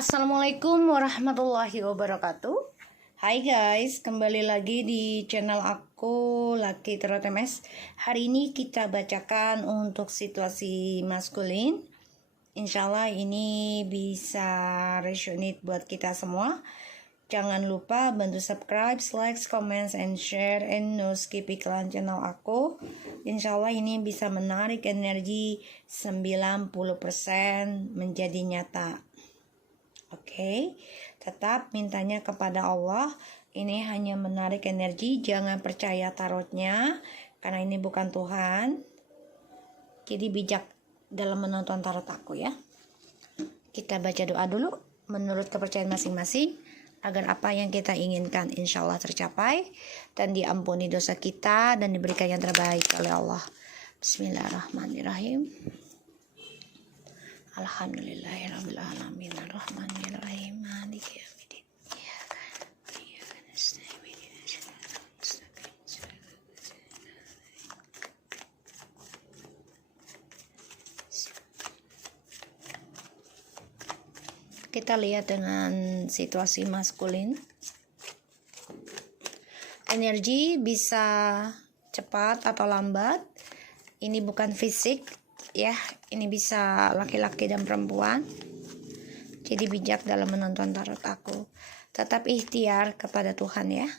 Assalamualaikum warahmatullahi wabarakatuh. Hai guys, kembali lagi di channel aku Lucky Tarot MS. Hari ini kita bacakan untuk situasi maskulin. Insyaallah ini bisa resonate buat kita semua. Jangan lupa bantu subscribe, like, comment, and share, and no skip iklan channel aku. Insyaallah ini bisa menarik energi 90% menjadi nyata. Oke, tetap mintanya kepada Allah. Ini hanya menarik energi, jangan percaya tarotnya karena ini bukan Tuhan. Jadi bijak dalam menonton tarot aku ya. Kita baca doa dulu menurut kepercayaan masing-masing agar apa yang kita inginkan insya Allah tercapai dan diampuni dosa kita dan diberikan yang terbaik oleh Allah. Bismillahirrahmanirrahim. Alhamdulillahirabbil alamin arrahmanirrahim maliki yaumiddin. Kita lihat dengan situasi maskulin. Energi bisa cepat atau lambat. Ini bukan fisik ya, ini bisa laki-laki dan perempuan. Jadi bijak dalam menonton tarot aku. Tetap ikhtiar kepada Tuhan ya.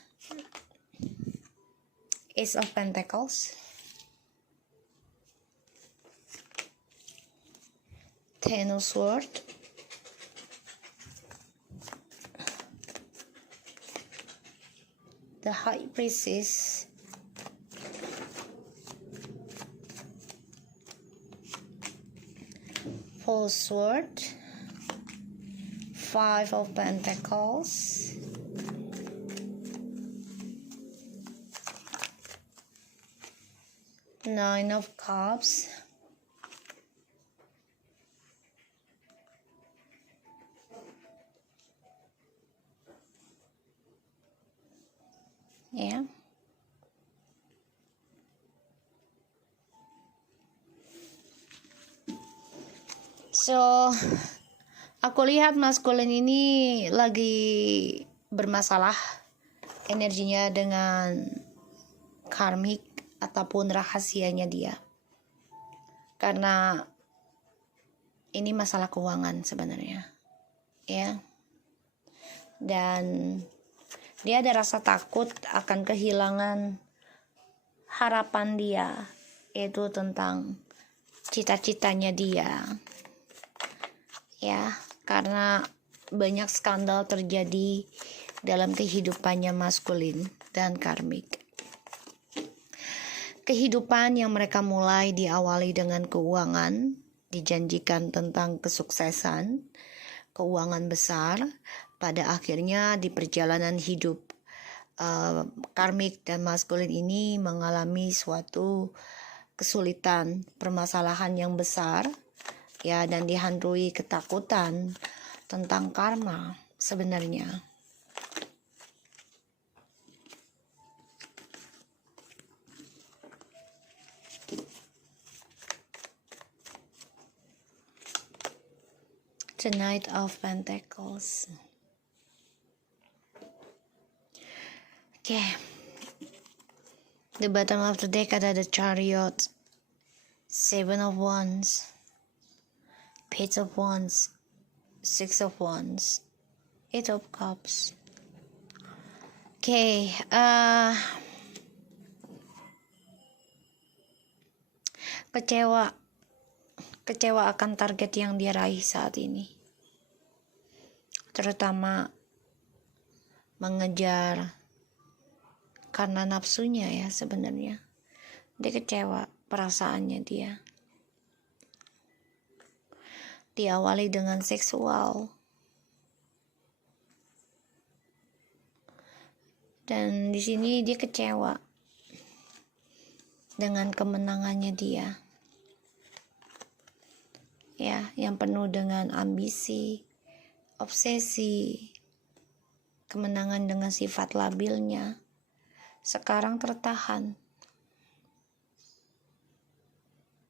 Ace of Pentacles, Ten of Swords, the High Priestess, Full Sword, Five of Pentacles, Nine of Cups, ya. So, aku lihat maskulin ini lagi bermasalah energinya dengan karmik ataupun rahasianya dia. Karena ini masalah keuangan sebenarnya. Ya. Dan dia ada rasa takut akan kehilangan harapan dia, yaitu tentang cita-citanya dia. Ya, karena banyak skandal terjadi dalam kehidupannya maskulin dan karmik. Kehidupan yang mereka mulai diawali dengan keuangan, dijanjikan tentang kesuksesan, keuangan besar, pada akhirnya di perjalanan hidup karmik dan maskulin ini mengalami suatu kesulitan, permasalahan yang besar ya, dan dihantui ketakutan tentang karma sebenarnya. The Knight of Pentacles. Okay. The bottom of the deck ada the Chariot, Seven of Wands, Page of Wands, Six of Wands, Eight of Cups. Okay, kecewa akan target yang dia raih saat ini, terutama mengejar karena nafsunya ya. Sebenarnya dia kecewa, perasaannya dia diawali dengan seksual, dan di sini dia kecewa dengan kemenangannya dia ya, yang penuh dengan ambisi, obsesi, kemenangan dengan sifat labilnya sekarang tertahan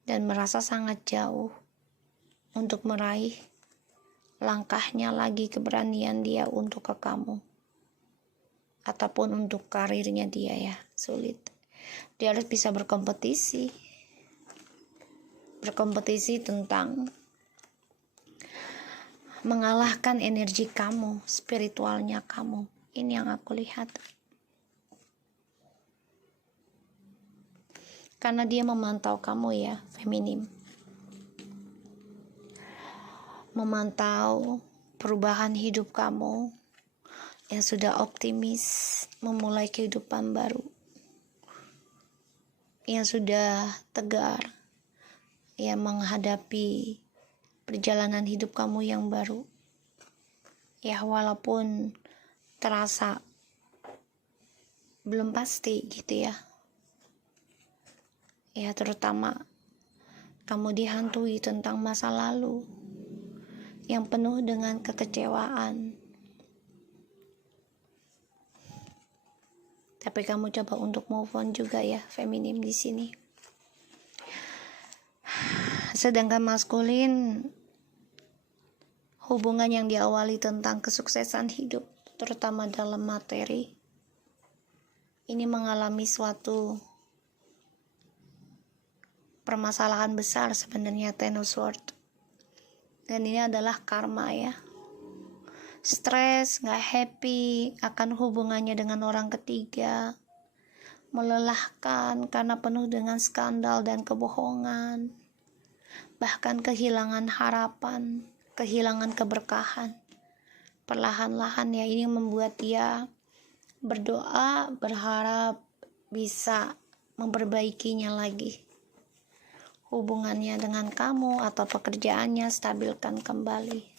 dan merasa sangat jauh untuk meraih langkahnya lagi, keberanian dia untuk ke kamu ataupun untuk karirnya dia ya, sulit. Dia harus bisa berkompetisi tentang mengalahkan energi kamu, spiritualnya kamu. Ini yang aku lihat. Karena dia memantau kamu ya, feminim. Memantau perubahan hidup kamu yang sudah optimis, memulai kehidupan baru. Yang sudah tegar, yang menghadapi perjalanan hidup kamu yang baru. Ya walaupun terasa belum pasti gitu ya. Ya terutama kamu dihantui tentang masa lalu yang penuh dengan kekecewaan. Tapi kamu coba untuk move on juga ya, feminim di sini. Sedangkan maskulin, hubungan yang diawali tentang kesuksesan hidup, terutama dalam materi, ini mengalami suatu permasalahan besar sebenarnya, Ten of Swords. Dan ini adalah karma ya. Stres, gak happy akan hubungannya dengan orang ketiga, melelahkan karena penuh dengan skandal dan kebohongan, bahkan kehilangan harapan, kehilangan keberkahan. Perlahan-lahan ya, ini membuat dia berdoa, berharap bisa memperbaikinya lagi. Hubungannya dengan kamu atau pekerjaannya stabilkan kembali.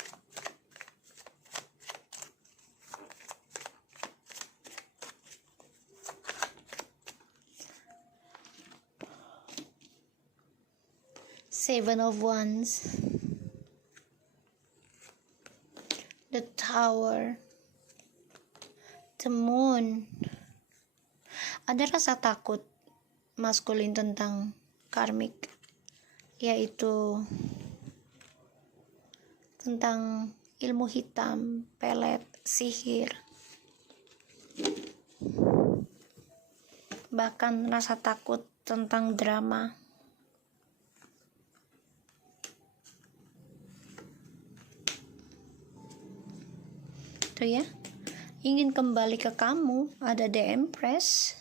Seven of Wands, the Tower, the Moon. Ada rasa takut maskulin tentang karmik, yaitu tentang ilmu hitam, pelet, sihir, bahkan rasa takut tentang drama. Tuh ya, ingin kembali ke kamu. Ada The Empress,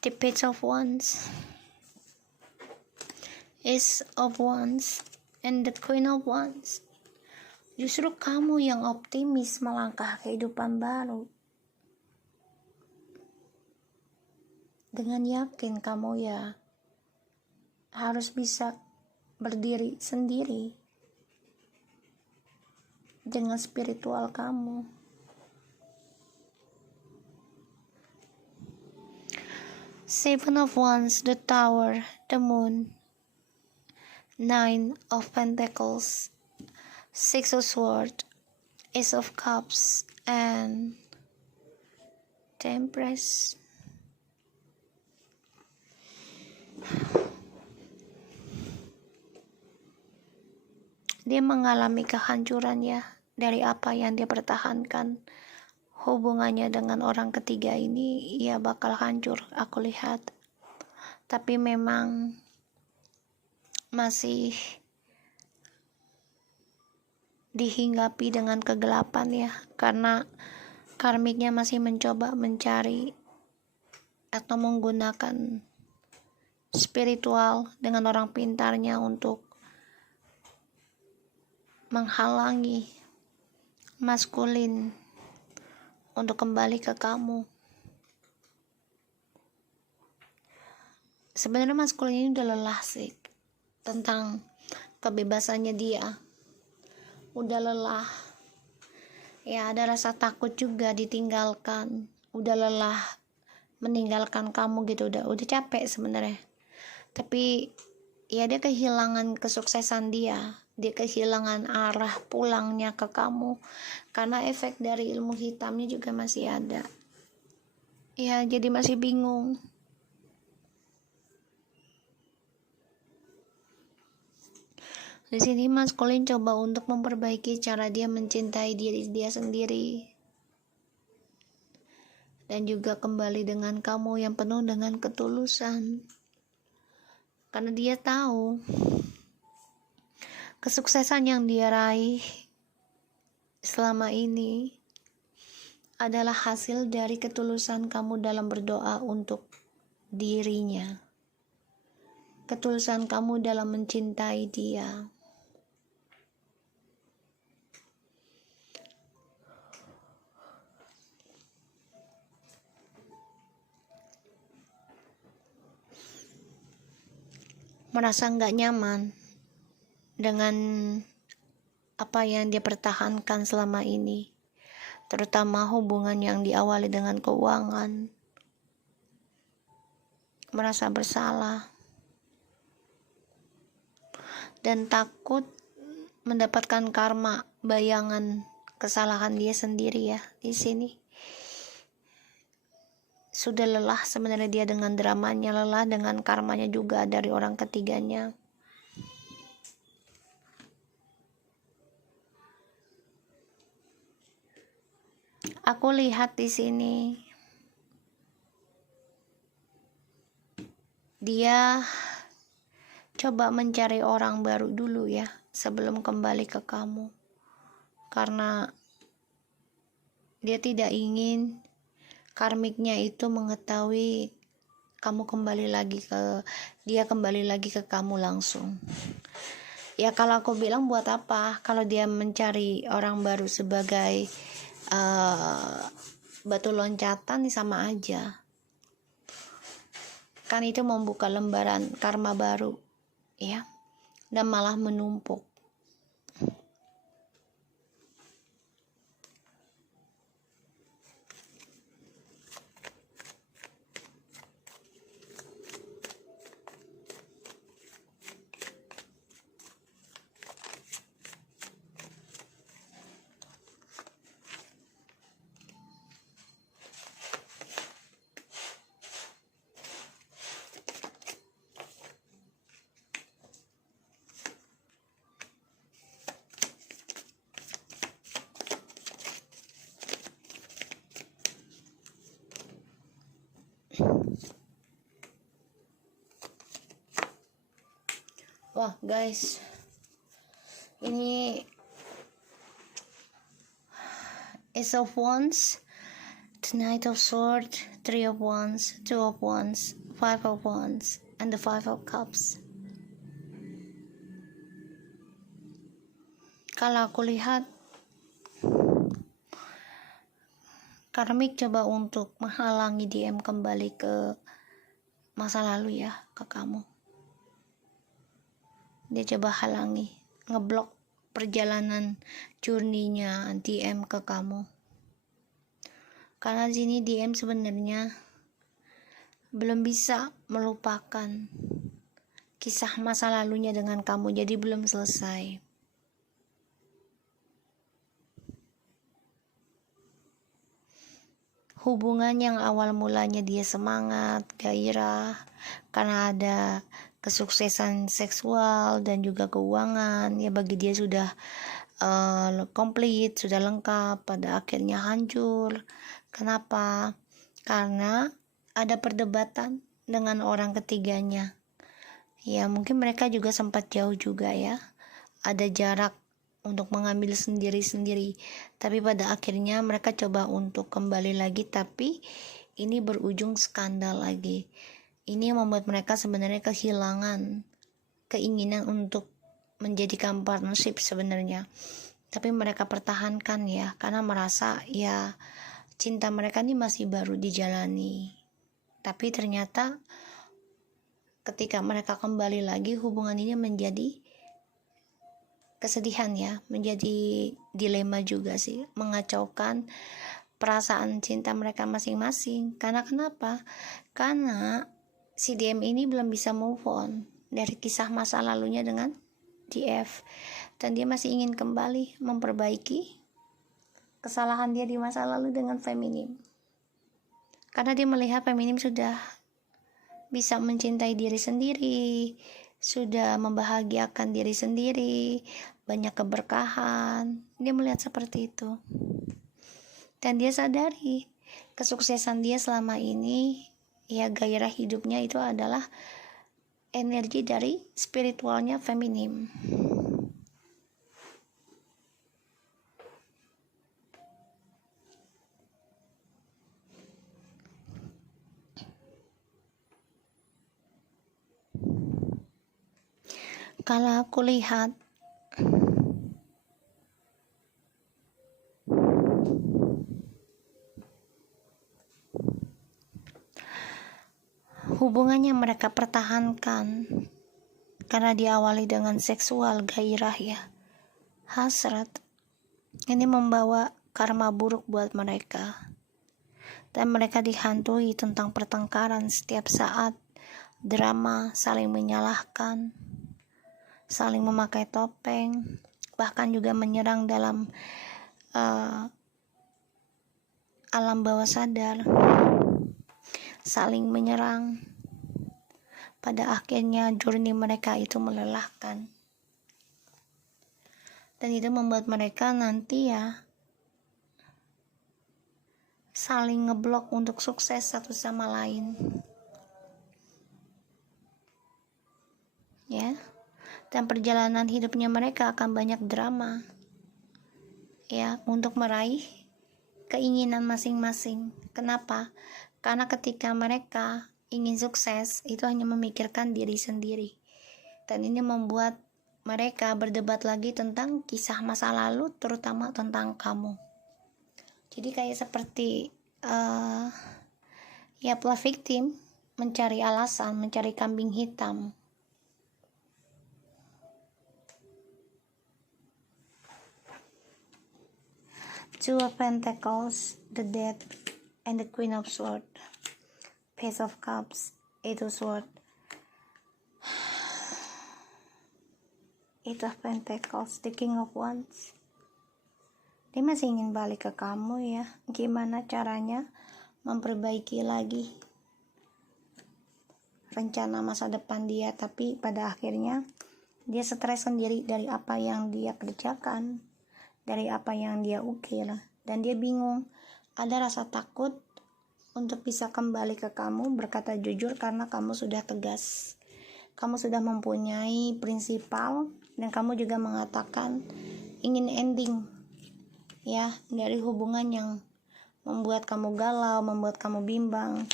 the Page of Wands, Ace of Wands, and the Queen of Wands. Justru kamu yang optimis melangkah kehidupan baru. Dengan yakin kamu ya harus bisa berdiri sendiri dengan spiritual kamu. Seven of Wands, the Tower, the Moon, Nine of Pentacles, Six of Swords, Ace of Cups, and the Empress. Dia mengalami kehancuran ya, dari apa yang dia pertahankan. Hubungannya dengan orang ketiga ini ia bakal hancur, aku lihat. Tapi memang masih dihinggapi dengan kegelapan ya, karena karmiknya masih mencoba mencari atau menggunakan spiritual dengan orang pintarnya untuk menghalangi maskulin untuk kembali ke kamu. Sebenarnya maskulin ini udah lelah sih tentang kebebasannya dia. Udah lelah. Ya, ada rasa takut juga ditinggalkan. Udah lelah meninggalkan kamu gitu, udah capek sebenarnya. Tapi ya dia kehilangan kesuksesan dia. Dia kehilangan arah pulangnya ke kamu karena efek dari ilmu hitamnya juga masih ada ya, jadi masih bingung. Di sini Mas Colin coba untuk memperbaiki cara dia mencintai diri dia sendiri, dan juga kembali dengan kamu yang penuh dengan ketulusan. Karena dia tahu kesuksesan yang dia raih selama ini adalah hasil dari ketulusan kamu dalam berdoa untuk dirinya, ketulusan kamu dalam mencintai dia. Merasa nggak nyaman dengan apa yang dia pertahankan selama ini, terutama hubungan yang diawali dengan keuangan. Merasa bersalah dan takut mendapatkan karma, bayangan kesalahan dia sendiri ya. Di sini sudah lelah sebenarnya dia dengan dramanya, lelah dengan karmanya juga dari orang ketiganya. Aku lihat di sini dia coba mencari orang baru dulu ya sebelum kembali ke kamu, karena dia tidak ingin karmiknya itu mengetahui kamu kembali lagi ke kamu langsung. Ya kalau aku bilang buat apa kalau dia mencari orang baru sebagai batu loncatan, sama aja kan, itu membuka lembaran karma baru ya, dan malah menumpuk. Wah guys, ini Ace of Wands, the Knight of Swords, Three of Wands, Two of Wands, Five of Wands, and the Five of Cups. Kalau aku lihat karmik coba untuk menghalangi DM kembali ke masa lalu ya, ke kamu. Dia coba halangi, ngeblok perjalanan journey-nya DM ke kamu. Karena di sini DM sebenarnya belum bisa melupakan kisah masa lalunya dengan kamu, jadi belum selesai. Hubungan yang awal mulanya dia semangat, gairah, karena ada kesuksesan seksual dan juga keuangan, ya bagi dia sudah komplit, sudah lengkap, pada akhirnya hancur. Kenapa? Karena ada perdebatan dengan orang ketiganya. Ya mungkin mereka juga sempat jauh juga ya, ada jarak untuk mengambil sendiri-sendiri, tapi pada akhirnya mereka coba untuk kembali lagi, tapi ini berujung skandal lagi. Ini membuat mereka sebenarnya kehilangan keinginan untuk menjadikan partnership sebenarnya, tapi mereka pertahankan ya, karena merasa ya cinta mereka ini masih baru dijalani. Tapi ternyata ketika mereka kembali lagi, hubungan ini menjadi kesedihan ya, menjadi dilema juga sih, mengacaukan perasaan cinta mereka masing-masing. Karena kenapa? Karena si DM ini belum bisa move on dari kisah masa lalunya dengan DF, dan dia masih ingin kembali memperbaiki kesalahan dia di masa lalu dengan feminim, karena dia melihat feminim sudah bisa mencintai diri sendiri, sudah membahagiakan diri sendiri, banyak keberkahan. Dia melihat seperti itu. Dan dia sadari kesuksesan dia selama ini, ya gairah hidupnya itu adalah energi dari spiritualnya feminim. Kalau aku lihat hubungannya mereka pertahankan karena diawali dengan seksual gairah, ya, hasrat, ini membawa karma buruk buat mereka. Dan mereka dihantui tentang pertengkaran setiap saat, drama, saling menyalahkan, saling memakai topeng, bahkan juga menyerang dalam alam bawah sadar, saling menyerang. Pada akhirnya journey mereka itu melelahkan, dan itu membuat mereka nanti ya saling ngeblok untuk sukses satu sama lain, ya. Dan perjalanan hidupnya mereka akan banyak drama, ya, untuk meraih keinginan masing-masing. Kenapa? Karena ketika mereka ingin sukses, itu hanya memikirkan diri sendiri. Dan ini membuat mereka berdebat lagi tentang kisah masa lalu, terutama tentang kamu. Jadi kayak seperti ya plot victim, mencari alasan, mencari kambing hitam. Two of Pentacles, the Death, and the Queen of Swords. Page of Cups, Eight of Swords, Eight of Pentacles, the King of Wands. Dia masih ingin balik ke kamu, ya. Gimana caranya memperbaiki lagi rencana masa depan dia, tapi pada akhirnya dia stres sendiri dari apa yang dia kerjakan, dari apa yang dia ukir, dan dia bingung. Ada rasa takut untuk bisa kembali ke kamu, berkata jujur, karena kamu sudah tegas, kamu sudah mempunyai prinsipal, dan kamu juga mengatakan ingin ending, ya, dari hubungan yang membuat kamu galau, membuat kamu bimbang,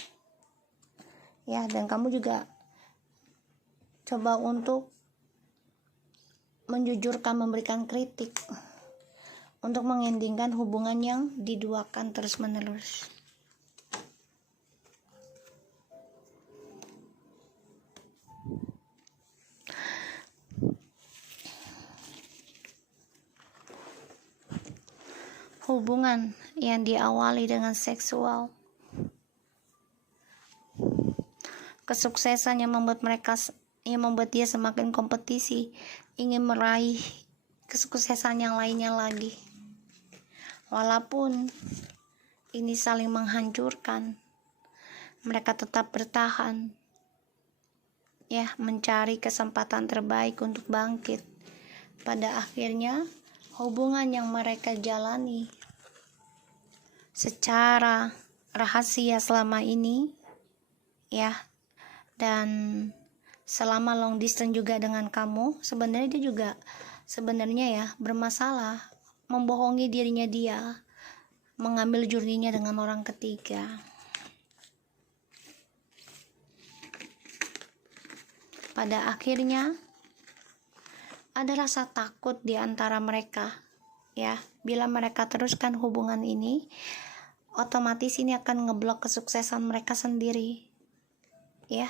ya. Dan kamu juga coba untuk menjujurkan, memberikan kritik untuk mengendingkan hubungan yang diduakan terus menerus. Hubungan yang diawali dengan seksual, kesuksesan yang membuat dia semakin kompetisi, ingin meraih kesuksesan yang lainnya lagi. Walaupun ini saling menghancurkan, mereka tetap bertahan, ya, mencari kesempatan terbaik untuk bangkit. Pada akhirnya hubungan yang mereka jalani secara rahasia selama ini, ya, dan selama long distance juga dengan kamu, sebenarnya dia juga ya bermasalah, membohongi dirinya dia, mengambil journey-nya dengan orang ketiga. Pada akhirnya ada rasa takut di antara mereka, ya. Bila mereka teruskan hubungan ini, otomatis ini akan ngeblok kesuksesan mereka sendiri, ya.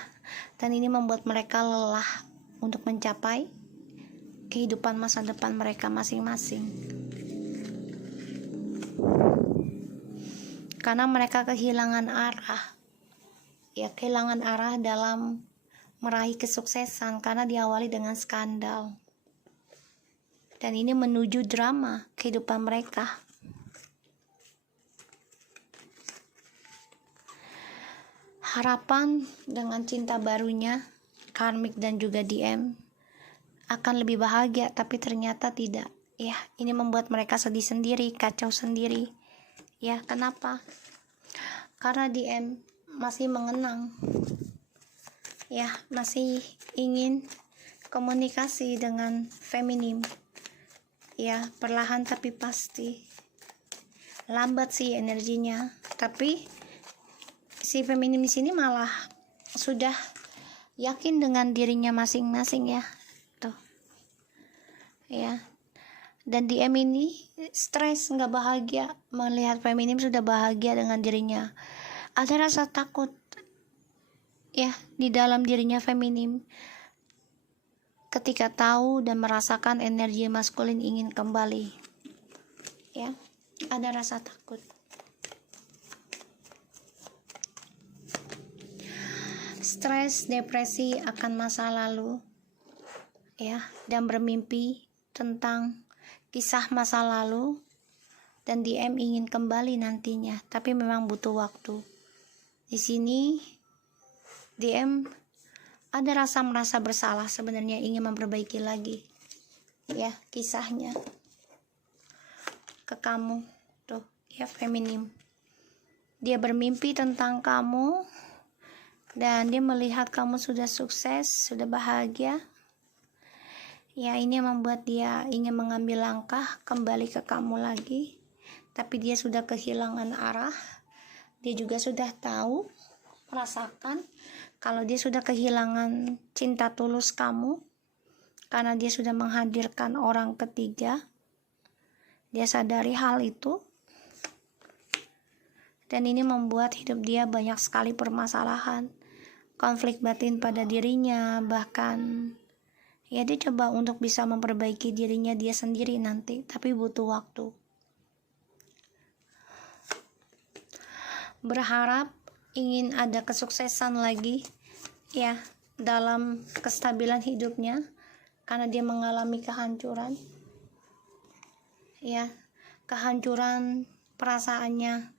Dan ini membuat mereka lelah untuk mencapai kehidupan masa depan mereka masing-masing, karena mereka kehilangan arah, ya, kehilangan arah dalam meraih kesuksesan karena diawali dengan skandal, dan ini menuju drama kehidupan mereka. Harapan dengan cinta barunya, karmik dan juga DM akan lebih bahagia, tapi ternyata tidak. Ya, ini membuat mereka sedih sendiri, kacau sendiri. Ya, kenapa? Karena DM masih mengenang. Ya, masih ingin komunikasi dengan feminim. Ya, perlahan tapi pasti. Lambat sih energinya, tapi si feminim di sini malah sudah yakin dengan dirinya masing-masing ya. Tuh. Ya. Dan DM ini stres, nggak bahagia melihat feminim sudah bahagia dengan dirinya. Ada rasa takut ya di dalam dirinya feminim ketika tahu dan merasakan energi maskulin ingin kembali. Ya. Ada rasa takut. Stres, depresi akan masa lalu, ya, dan bermimpi tentang kisah masa lalu, dan DM ingin kembali nantinya, tapi memang butuh waktu. Di sini DM ada rasa merasa bersalah, sebenarnya ingin memperbaiki lagi, ya, kisahnya ke kamu, tuh, ya, feminim. Dia bermimpi tentang kamu, dan dia melihat kamu sudah sukses, sudah bahagia. Ya, ini membuat dia ingin mengambil langkah kembali ke kamu lagi, tapi dia sudah kehilangan arah. Dia juga sudah tahu, merasakan kalau dia sudah kehilangan cinta tulus kamu, karena dia sudah menghadirkan orang ketiga. Dia sadari hal itu, dan ini membuat hidup dia banyak sekali permasalahan, konflik batin pada dirinya, bahkan ya dia coba untuk bisa memperbaiki dirinya dia sendiri nanti, tapi butuh waktu. Berharap ingin ada kesuksesan lagi ya dalam kestabilan hidupnya, karena dia mengalami kehancuran. Ya, kehancuran perasaannya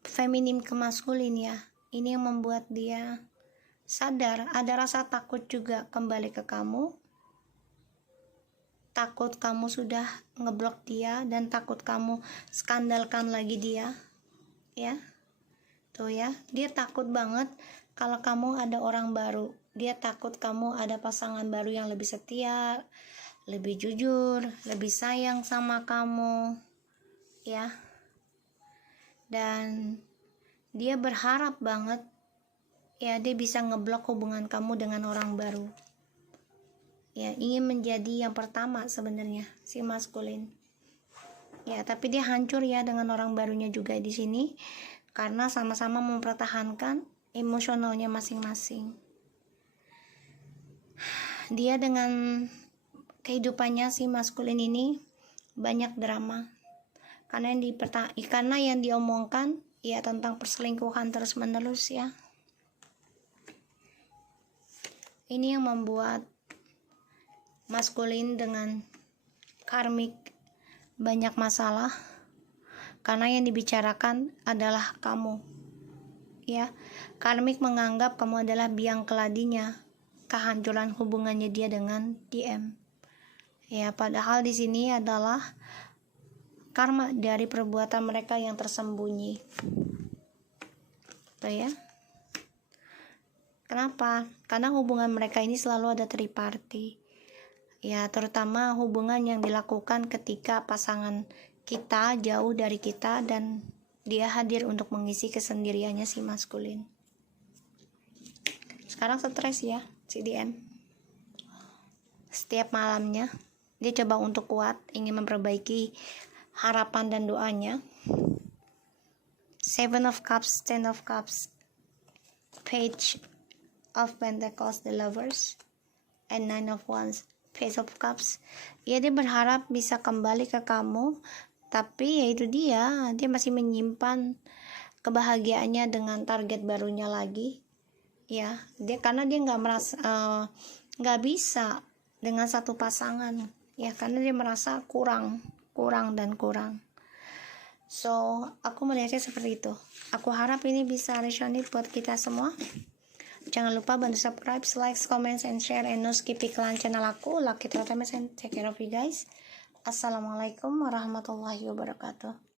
feminim ke maskulin ya. Ini yang membuat dia sadar, ada rasa takut juga kembali ke kamu. Takut kamu sudah ngeblok dia, dan takut kamu skandalkan lagi dia. Ya. Tuh ya, dia takut banget kalau kamu ada orang baru. Dia takut kamu ada pasangan baru yang lebih setia, lebih jujur, lebih sayang sama kamu, ya. Dan dia berharap banget, ya, dia bisa ngeblok hubungan kamu dengan orang baru. Ya, ingin menjadi yang pertama sebenarnya si maskulin. Ya, tapi dia hancur ya dengan orang barunya juga di sini, karena sama-sama mempertahankan emosionalnya masing-masing. Dia dengan kehidupannya si maskulin ini banyak drama, karena yang diomongkan ya tentang perselingkuhan terus menerus ya. Ini yang membuat maskulin dengan karmik banyak masalah, karena yang dibicarakan adalah kamu ya. Karmik menganggap kamu adalah biang keladinya kehancuran hubungannya dia dengan DM. Ya, padahal di sini adalah karma dari perbuatan mereka yang tersembunyi. Tuh ya. Kenapa? Karena hubungan mereka ini selalu ada triparty. Ya, terutama hubungan yang dilakukan ketika pasangan kita jauh dari kita dan dia hadir untuk mengisi kesendiriannya si maskulin. Sekarang stres ya si DM. Setiap malamnya dia coba untuk kuat, ingin memperbaiki harapan dan doanya. 7 of Cups, 10 of Cups, Page of Pentacles, the Lovers, and 9 of Wands, Page of Cups. Ya, dia berharap bisa kembali ke kamu, tapi ya itu dia masih menyimpan kebahagiaannya dengan target barunya lagi. Ya, karena dia nggak bisa dengan satu pasangan ya, karena dia merasa kurang. So, aku melihatnya seperti itu. Aku harap ini bisa resonate buat kita semua. Jangan lupa bantu subscribe, like, comment, and share, and no skip iklan channel aku, Lucky Trotemes, and take care of you guys. Assalamualaikum warahmatullahi wabarakatuh.